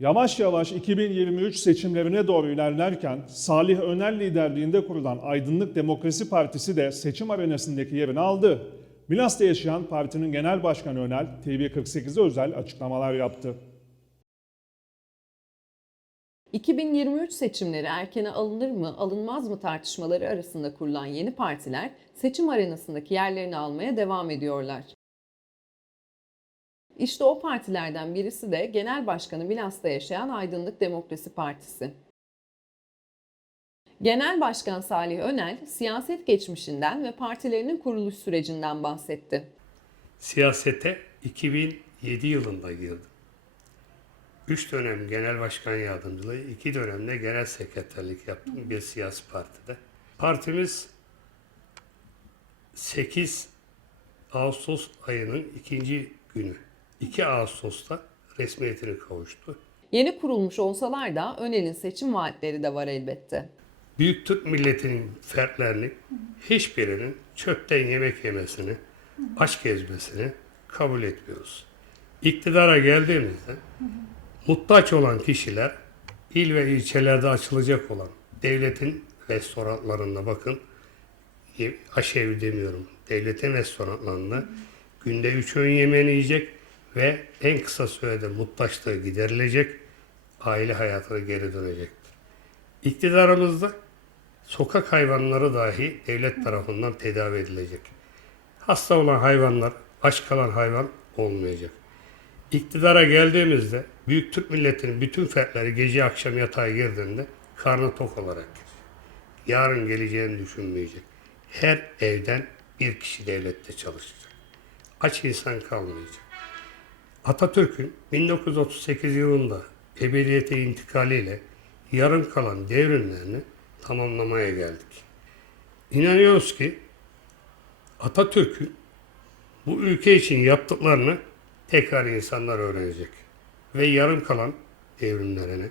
Yavaş yavaş 2023 seçimlerine doğru ilerlerken Salih Öner liderliğinde kurulan Aydınlık Demokrasi Partisi de seçim arenasındaki yerini aldı. Milas'ta yaşayan partinin genel başkanı Önel, TV48'e özel açıklamalar yaptı. 2023 seçimleri erkene alınır mı, alınmaz mı tartışmaları arasında kurulan yeni partiler seçim arenasındaki yerlerini almaya devam ediyorlar. İşte o partilerden birisi de Genel Başkanı Milas'ta yaşayan Aydınlık Demokrasi Partisi. Genel Başkan Salih Önel, siyaset geçmişinden ve partilerinin kuruluş sürecinden bahsetti. Siyasete 2007 yılında girdim. Üç dönem genel başkan yardımcılığı, iki dönemde genel sekreterlik yaptım bir siyasi partide. Partimiz 8 Ağustos ayının ikinci günü, 2 Ağustos'ta resmiyetine kavuştu. Yeni kurulmuş olsalar da Önel'in seçim vaatleri de var elbette. Büyük Türk milletinin fertlerini hiçbirinin çöpten yemek yemesini, aç gezmesini kabul etmiyoruz. İktidara geldiğimizde muhtaç olan kişiler il ve ilçelerde açılacak olan devletin restoranlarında bakın aşevi demiyorum devletin restoranlarında günde üç öğün yemeğini yiyecek ve en kısa sürede muhtaçlığı giderilecek aile hayatına geri dönecektir. İktidarımızda sokak hayvanları dahi devlet tarafından tedavi edilecek. Hasta olan hayvanlar, aç kalan hayvan olmayacak. İktidara geldiğimizde Büyük Türk milletinin bütün fertleri gece akşam yatağa girdiğinde karnı tok olarak. Yarın geleceğini düşünmeyecek. Her evden bir kişi devlette çalışacak. Aç insan kalmayacak. Atatürk'ün 1938 yılında ebediyete intikaliyle yarım kalan devrimlerini tamamlamaya geldik. İnanıyoruz ki Atatürk'ün bu ülke için yaptıklarını tekrar insanlar öğrenecek. Ve yarım kalan devrimlerini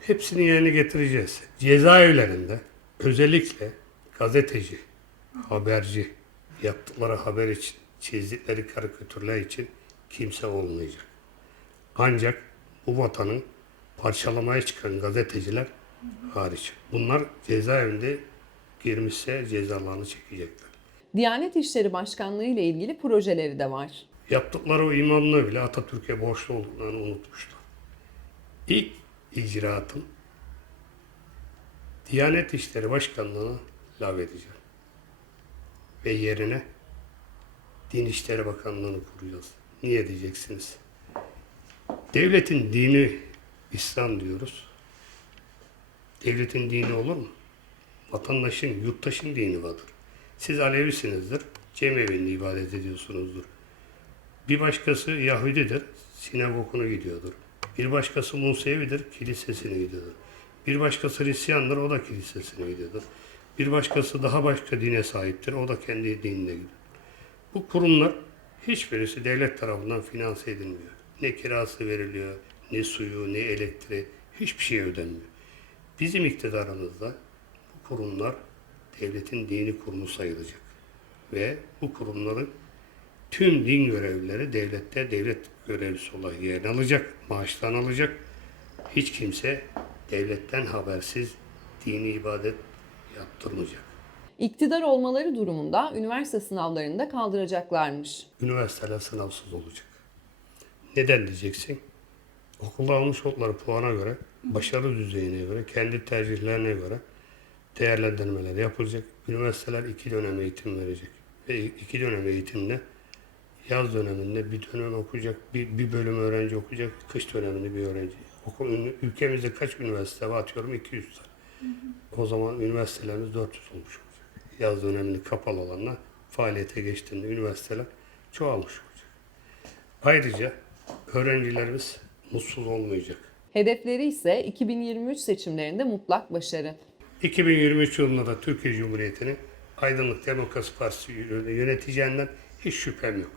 hepsini yerine getireceğiz. Cezaevlerinde özellikle gazeteci, haberci yaptıkları haber için, çizdikleri karikatürler için kimse olmayacak. Ancak bu vatanın parçalamaya çıkan gazeteciler hariç. Bunlar cezaevinde girmişse cezalarını çekecekler. Diyanet İşleri Başkanlığı ile ilgili projeleri de var. Yaptıkları o imamlığı bile Atatürk'e borçlu olduklarını unutmuşlar. İlk icraatım Diyanet İşleri Başkanlığı'nı lağvedeceğim. Ve yerine Din İşleri Bakanlığı'nı kuracağız. Niye diyeceksiniz? Devletin dini İslam diyoruz. Devletin dini olur mu? Vatandaşın, yurttaşın dini vardır. Siz Alevisinizdir, cemevinde ibadet ediyorsunuzdur. Bir başkası Yahudidir, sinagoguna gidiyordur. Bir başkası Musevidir, kilisesine gidiyordur. Bir başkası Hristiyandır, o da kilisesine gidiyordur. Bir başkası daha başka dine sahiptir, o da kendi dinine gidiyor. Bu kurumlar hiçbirisi devlet tarafından finanse edilmiyor. Ne kirası veriliyor, ne suyu, ne elektriği, hiçbir şey ödenmiyor. Bizim iktidarımızda bu kurumlar devletin dini kurumu sayılacak. Ve bu kurumların tüm din görevlileri devlette devlet görevlisi olarak yerini alacak, maaştan alacak. Hiç kimse devletten habersiz dini ibadet yaptırmayacak. İktidar olmaları durumunda üniversite sınavlarını da kaldıracaklarmış. Üniversiteler sınavsız olacak. Neden diyeceksin? Okulda almış oldukları puana göre, başarı düzeyine göre, kendi tercihlerine göre değerlendirmeler yapılacak. Üniversiteler iki dönem eğitim verecek. Ve iki dönem eğitimde yaz döneminde bir dönem okuyacak, bir, bir bölüm öğrenci okuyacak, kış döneminde bir öğrenci. Okul, ülkemizde kaç üniversite var? Atıyorum 200 tane. O zaman üniversitelerimiz 400 olmuş. Yaz döneminde kapalı olanlar faaliyete geçtiğinde üniversiteler çoğalmış olacak. Ayrıca öğrencilerimiz mutsuz olmayacak. Hedefleri ise 2023 seçimlerinde mutlak başarı. 2023 yılında da Türkiye Cumhuriyeti'ni Aydınlık Demokrasi Partisi yöneteceğinden hiç şüphem yok.